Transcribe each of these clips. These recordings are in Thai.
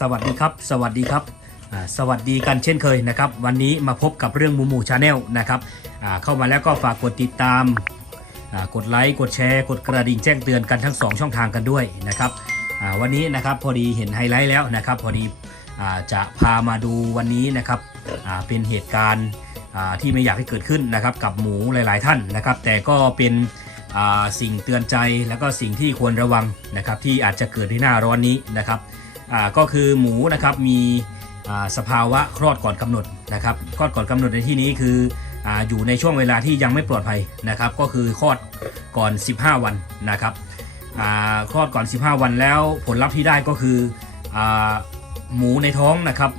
สวัสดีครับ สวัสดีครับ สวัสดีกันเช่นเคยนะครับ วันนี้มาพบกับเรื่องหมูหมูชาแนลนะครับเข้ามาแล้วก็ฝากกดติดตาม กดไลค์ กดแชร์ กดกระดิ่งแจ้งเตือนกันทั้ง 2 ช่องทางกันด้วยนะครับวันนี้นะครับพอดีเห็นไฮไลท์แล้วนะครับ พอดีจะพามาดูวันนี้นะครับเป็นเหตุการณ์ที่ไม่อยากให้เกิดขึ้นนะครับกับหมูหลาย ๆ ท่านนะครับ แต่ก็เป็นสิ่งเตือนใจแล้วก็สิ่งที่ควรระวังนะครับ ที่อาจจะเกิดในหน้าร้อนนี้นะครับ ก็คือหมูนะครับมีสภาวะคลอดก่อนกำหนดนะครับคลอดก่อนกำหนดในที่นี้คือออยู่ในช่วงเวลาที่ยังไม่ปลอดภัยนะครับ ก็คือคลอดก่อน 15 วันนะครับคลอดก่อน 15 วันแล้วผลลัพธ์ที่ได้ก็คืออหมูในท้องนะครับ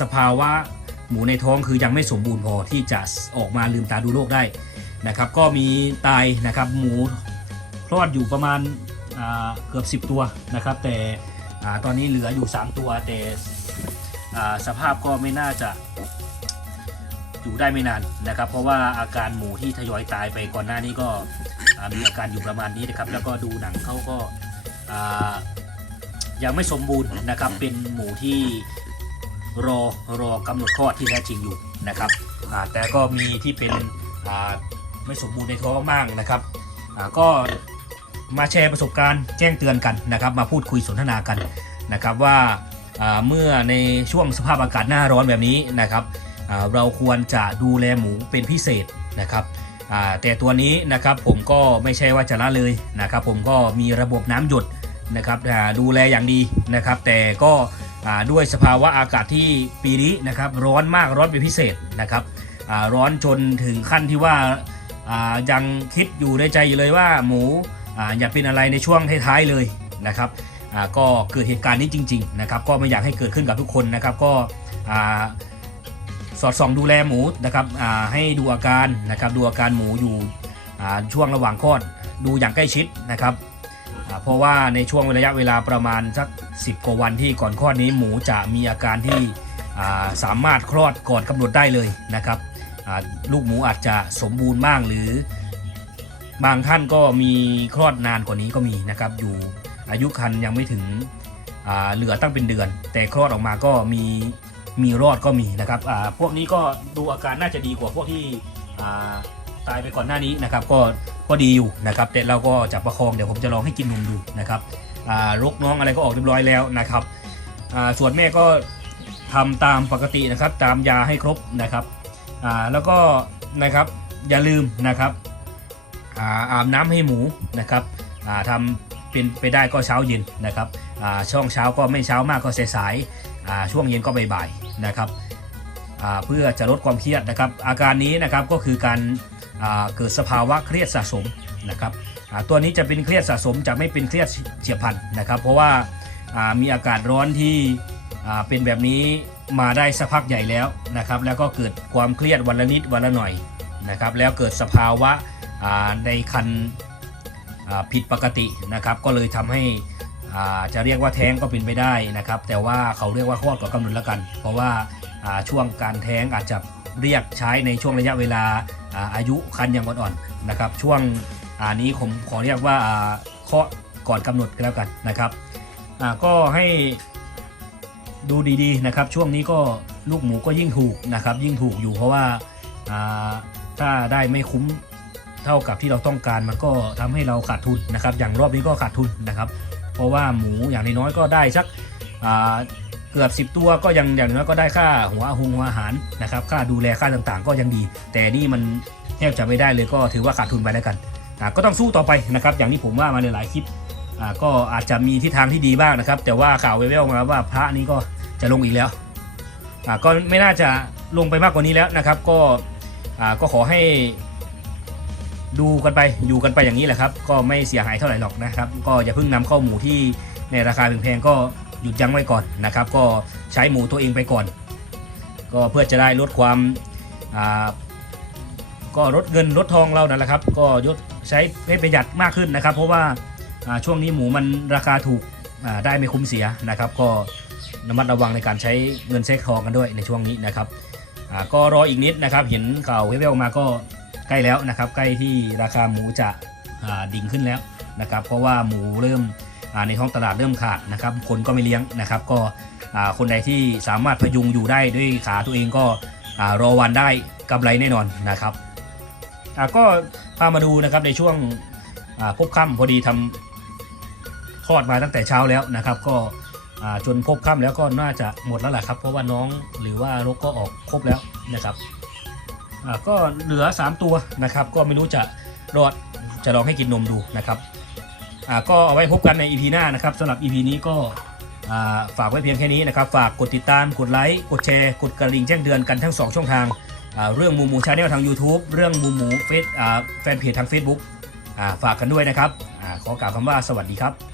สภาวะหมูในท้องคือยังไม่สมบูรณ์พอที่จะออกมาลืมตาดูโลกได้นะครับ ก็มีตายนะครับหมูคลอดอยู่ประมาณเกือบ 10 ตัวนะครับ แต่ อาตอนนี้เหลืออยู่ 3 ตัวแต่อ่าสภาพก็ไม่น่าจะอยู่ได้ไม่นานนะครับ เพราะว่าอาการหมูที่ทยอยตายไปก่อนหน้านี้ก็อ่ามีอาการอยู่ประมาณนี้นะครับ แล้วก็ดูหนังเขาก็อ่ายังไม่สมบูรณ์นะครับเป็นหมูที่รอรอกำหนดคลอดที่แท้จริงอยู่นะครับแต่ก็มีที่เป็นไม่สมบูรณ์ในท้องมากนะครับก็ มาแชร์ประสบการณ์แจ้งเตือนกันนะครับมาพูดคุยสนทนากันนะครับว่าเมื่อในช่วงสภาพอากาศหน้าร้อนแบบนี้นะครับเราควรจะดูแลหมูเป็นพิเศษนะครับแต่ตัวนี้นะครับผมก็ไม่ใช่ว่าจะละเลยนะครับผมก็มีระบบน้ำหยดนะครับดูแลอย่างดีนะครับ แต่ก็ด้วยสภาวะอากาศที่ปีนี้นะครับร้อนมากร้อนเป็นพิเศษนะครับร้อนจนถึงขั้นที่ว่าอ่ายังคิดอยู่ในใจอยู่เลยว่าหมู อย่าเป็นอะไรในช่วงท้ายๆเลยนะครับก็เกิดเหตุการณ์นี้จริง ๆ นะครับ ก็ไม่อยากให้เกิดขึ้นกับทุกคนนะครับ ก็สอดส่องดูแลหมูนะครับให้ดูอาการนะครับ ดูอาการหมูอยู่ช่วงระหว่างคลอดดูอย่างใกล้ชิดนะครับเพราะว่าในช่วงระยะเวลาประมาณสัก 10 กว่าวันที่ก่อนคลอดนี้หมูจะมีอาการที่สามารถคลอดก่อนกำหนดได้เลยนะครับลูกหมูอาจจะสมบูรณ์มากหรือ บางท่านก็มีคลอดนานกว่านี้ก็มีนะครับ อยู่อายุครรภ์ยังไม่ถึงเหลือตั้งเป็นเดือน แต่คลอดออกมาก็มีมีรอดก็มีนะครับพวกนี้ก็ดูอาการน่าจะดีกว่าพวกที่ตายไปก่อนหน้านี้นะครับ ก็ก็ดีอยู่นะครับ แต่เราก็จะประคองเดี๋ยวผมจะลองให้กินนมดูนะครับรกน้องอะไรก็ออกเรียบร้อยแล้วนะครับส่วนแม่ก็ทำตามปกตินะครับ ตามยาให้ครบนะครับแล้วก็นะครับอย่าลืมนะครับ อาอาบน้ำให้หมูนะครับอ่าทำเป็นไปได้ก็เช้าเย็นนะครับช่วงเช้าก็ไม่เช้ามากก็สายๆช่วงเย็นก็บ่ายๆนะครับเพื่อจะลดความเครียดนะครับ อาการนี้นะครับก็คือการเกิดสภาวะเครียดสะสมนะครับตัวนี้จะเป็นเครียดสะสมจะไม่เป็นเครียดเฉียบพลันนะครับ เพราะว่ามีอากาศร้อนที่เป็นแบบนี้มาได้สักพักใหญ่แล้วนะครับ แล้วก็เกิดความเครียดวันละนิดวันละหน่อยนะครับ แล้วเกิดสภาวะ ในคันผิดปกตินะครับ ก็เลยทำให้จะเรียกว่าแท้งก็เป็นไปได้นะครับ แต่ว่าเขาเรียกว่าคลอดก่อนกำหนดแล้วกัน เพราะว่าช่วงการแท้งอาจจะเรียกใช้ในช่วงระยะเวลาอาอายุคันยังอ่อนๆนะครับ ช่วงอ่านี้ผมขอเรียกว่าอ่าคลอดก่อนกำหนดก็แล้วกันนะครับก็ให้ดูดีๆนะครับ ช่วงนี้ก็ลูกหมูก็ยิ่งถูกนะครับ ยิ่งถูกอยู่เพราะว่าอ่าถ้าได้ไม่คุ้ม เท่ากับที่เราต้องการมันก็ทำให้เราขาดทุนนะครับ อย่างรอบนี้ก็ขาดทุนนะครับ เพราะว่าหมูอย่างน้อยก็ได้สักเกือบ 10 ตัวก็ยังอย่างน้อยก็ได้ค่าหัวหุงหัวอาหารนะครับ ค่าดูแลค่าต่างๆ ก็ยังดี แต่นี่มันแทบจะไม่ได้เลยก็ถือว่าขาดทุนไปแล้วกันก็ต้องสู้ต่อไปนะครับ อย่างที่ผมว่ามาในหลายคลิปก็อาจจะมีทิศทางที่ดีบ้างนะครับ แต่ว่าข่าวแว่วๆมาว่าพระนี้ก็จะลงอีกแล้วก็ไม่น่าจะลงไปมากกว่านี้แล้วนะครับ ก็ก็ขอให้ ดูกันไปอยู่กันไปอย่างนี้แหละครับ ก็ไม่เสียหายเท่าไหร่หรอกนะครับ ก็อย่าเพิ่งนำเข้าหมูที่ในราคาแพงๆก็หยุดยั้งไว้ก่อนนะครับ ก็ใช้หมูตัวเองไปก่อน ก็เพื่อจะได้ลดความก็ลดเงินลดทองเรานั่นแหละครับ ก็ยดใช้ให้ประหยัดมากขึ้นนะครับ เพราะว่าช่วงนี้หมูมันราคาถูกได้ไม่คุ้มเสียนะครับ ก็ระมัดระวังในการใช้เงินใช้ทองกันด้วยในช่วงนี้นะครับก็รออีกนิดนะครับ เห็นข่าวแว่วๆมาก็ ล้แล้วนะครับ ใกล้ที่ราคาหมูจะดิ่งขึ้นแล้วนะครับ เพราะว่าหมูเริ่มในท้องตลาดเริ่มขาดนะครับ คนก็ไม่เลี้ยงนะครับ ก็คนใดที่สามารถพยุงอยู่ได้ด้วยขาตัวเองก็รอวันได้กำไรแน่นอนนะครับก็พามาดูนะครับในช่วงพบค่ำพอดีทำทอดมาตั้งแต่เช้าแล้วนะครับ ก็จนพบค่ำแล้วก็น่าจะหมดแล้วแหละครับ เพราะว่าน้องหรือว่ารกก็ออกครบแล้วนะครับ ก็เหลือ 3 ตัวนะครับ ก็ไม่รู้จะรอดจะลองให้กินนมดูนะครับก็เอาไว้พบกันใน EP หน้านะครับสำหรับ EP นี้ก็ฝากไว้เพียงแค่นี้นะครับ ฝากกดติดตามกดไลค์กดแชร์ กดกระดิ่งแจ้งเตือนกันทั้ง 2 ช่องทาง เรื่องมูมูชาแนลทาง YouTube เรื่องมูมูเฟซแฟนเพจทาง Facebook ฝากกันด้วยนะครับอขอกล่าวคำว่าสวัสดีครับ